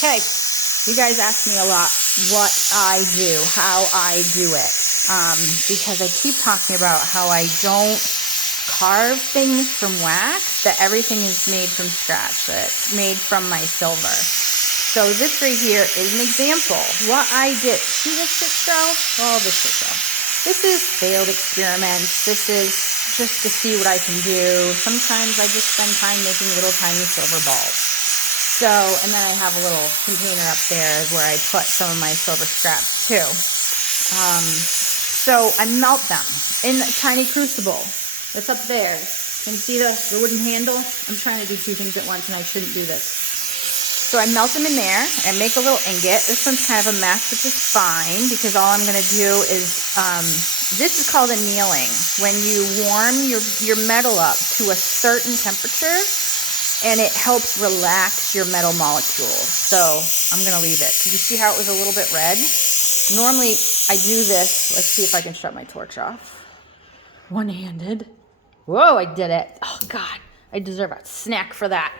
Okay, you guys ask me a lot what I do, how I do it, because I keep talking about how I don't carve things from wax, that everything is made from scratch, that it's made from my silver. So this right here is an example. What I did, see this shit show? Oh, this shit show. This is failed experiments. This is just to see what I can do. Sometimes I just spend time making little tiny silver balls. So, and then I have a little container up there where I put some of my silver scraps too. So I melt them in a tiny crucible that's up there. Can you see the wooden handle? I'm trying to do two things at once and I shouldn't do this. So I melt them in there and make a little ingot. This one's kind of a mess, which is fine because all I'm going to do is, this is called annealing. When you warm your metal up to a certain temperature, and it helps relax your metal molecules. So I'm going to leave it. Did you see how it was a little bit red? Normally I do this. Let's see if I can shut my torch off. One-handed. Whoa, I did it. Oh, God. I deserve a snack for that.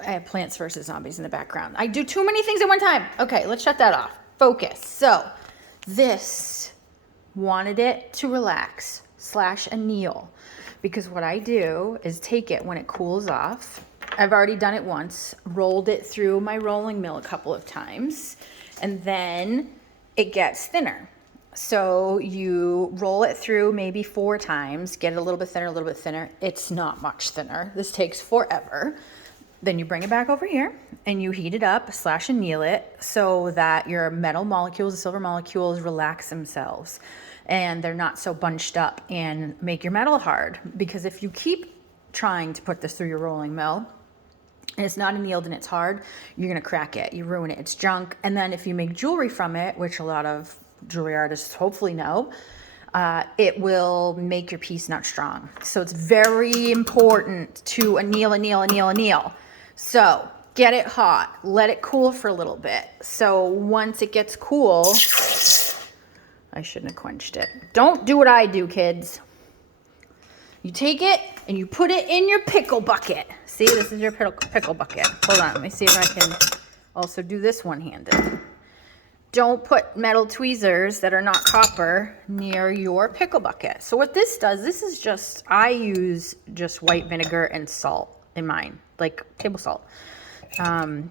I have Plants vs. Zombies in the background. I do too many things at one time. Okay, let's shut that off. Focus. So this wanted it to relax / anneal. Because what I do is take it when it cools off. I've already done it once, rolled it through my rolling mill a couple of times, and then it gets thinner. So you roll it through maybe 4 times, get it a little bit thinner, a little bit thinner. It's not much thinner. This takes forever. Then you bring it back over here and you heat it up / anneal it so that your metal molecules, the silver molecules, relax themselves and they're not so bunched up and make your metal hard. Because if you keep trying to put this through your rolling mill and it's not annealed and it's hard, you're gonna crack it, you ruin it, it's junk. And then if you make jewelry from it, which a lot of jewelry artists hopefully know, it will make your piece not strong. So it's very important to anneal. So get it hot, let it cool for a little bit. So once it gets cool, I shouldn't have quenched it. Don't do what I do, kids. You take it and you put it in your pickle bucket. See, this is your pickle bucket. Hold on, let me see if I can also do this one-handed. Don't put metal tweezers that are not copper near your pickle bucket. So what this does, this is just, I use just white vinegar and salt in mine, like table salt,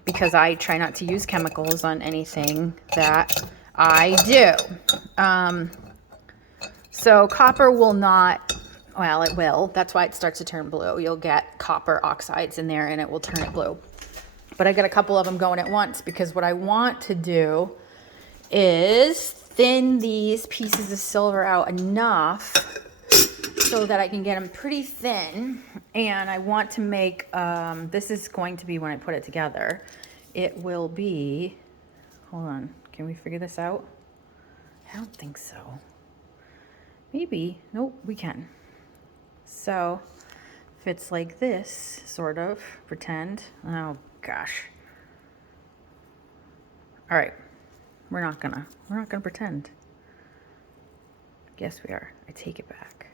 because I try not to use chemicals on anything that I do. So copper will not, well, it will. That's why it starts to turn blue. You'll get copper oxides in there and it will turn it blue. But I got a couple of them going at once because what I want to do is thin these pieces of silver out enough so that I can get them pretty thin. And I want to make, this is going to be when I put it together. It will be, hold on, can we figure this out? I don't think so. Maybe, nope, we can. So if it's like this, sort of, pretend, oh gosh. All right, we're not gonna pretend. Yes, we are. I take it back.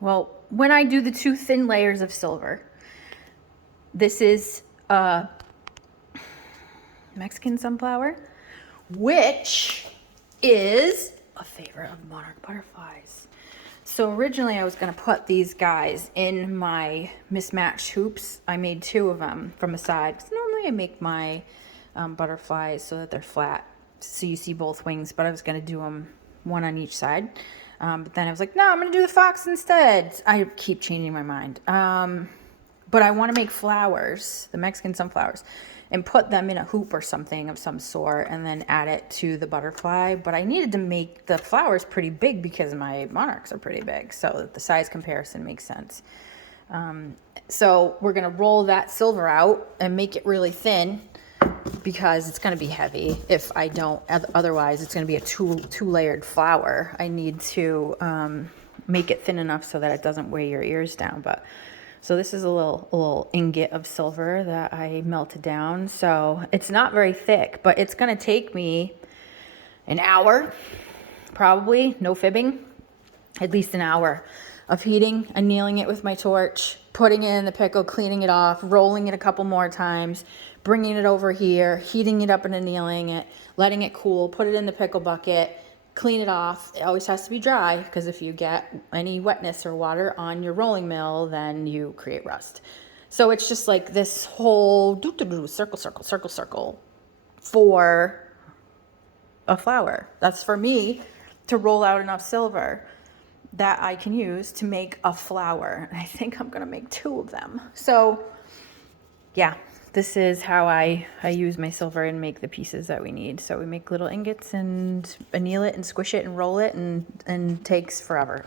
Well, when I do the 2 thin layers of silver, this is Mexican sunflower, which is a favorite of monarch butterflies. So originally I was going to put these guys in my mismatched hoops. I made 2 of them from the side because normally I make my butterflies so that they're flat so you see both wings, but I was going to do them 1 on each side. But then I was like, no, I'm going to do the fox instead. I keep changing my mind. But I want to make flowers, the Mexican sunflowers, and put them in a hoop or something of some sort and then add it to the butterfly. But I needed to make the flowers pretty big because my monarchs are pretty big. So the size comparison makes sense. So we're going to roll that silver out and make it really thin because it's going to be heavy if I don't. Otherwise, it's going to be a two-layered flower. I need to make it thin enough so that it doesn't weigh your ears down. But so this is a little ingot of silver that I melted down. So it's not very thick, but it's going to take me an hour, probably, no fibbing, at least an hour. of heating, annealing it with my torch, putting it in the pickle, cleaning it off, rolling it a couple more times, bringing it over here, heating it up and annealing it, letting it cool, put it in the pickle bucket, clean it off. It always has to be dry because if you get any wetness or water on your rolling mill, then you create rust. So it's just like this whole circle, circle, circle, circle for a flour. That's for me to roll out enough silver that I can use to make a flour. And I think I'm gonna make 2 of them. So yeah, this is how I use my silver and make the pieces that we need. So we make little ingots and anneal it and squish it and roll it and takes forever.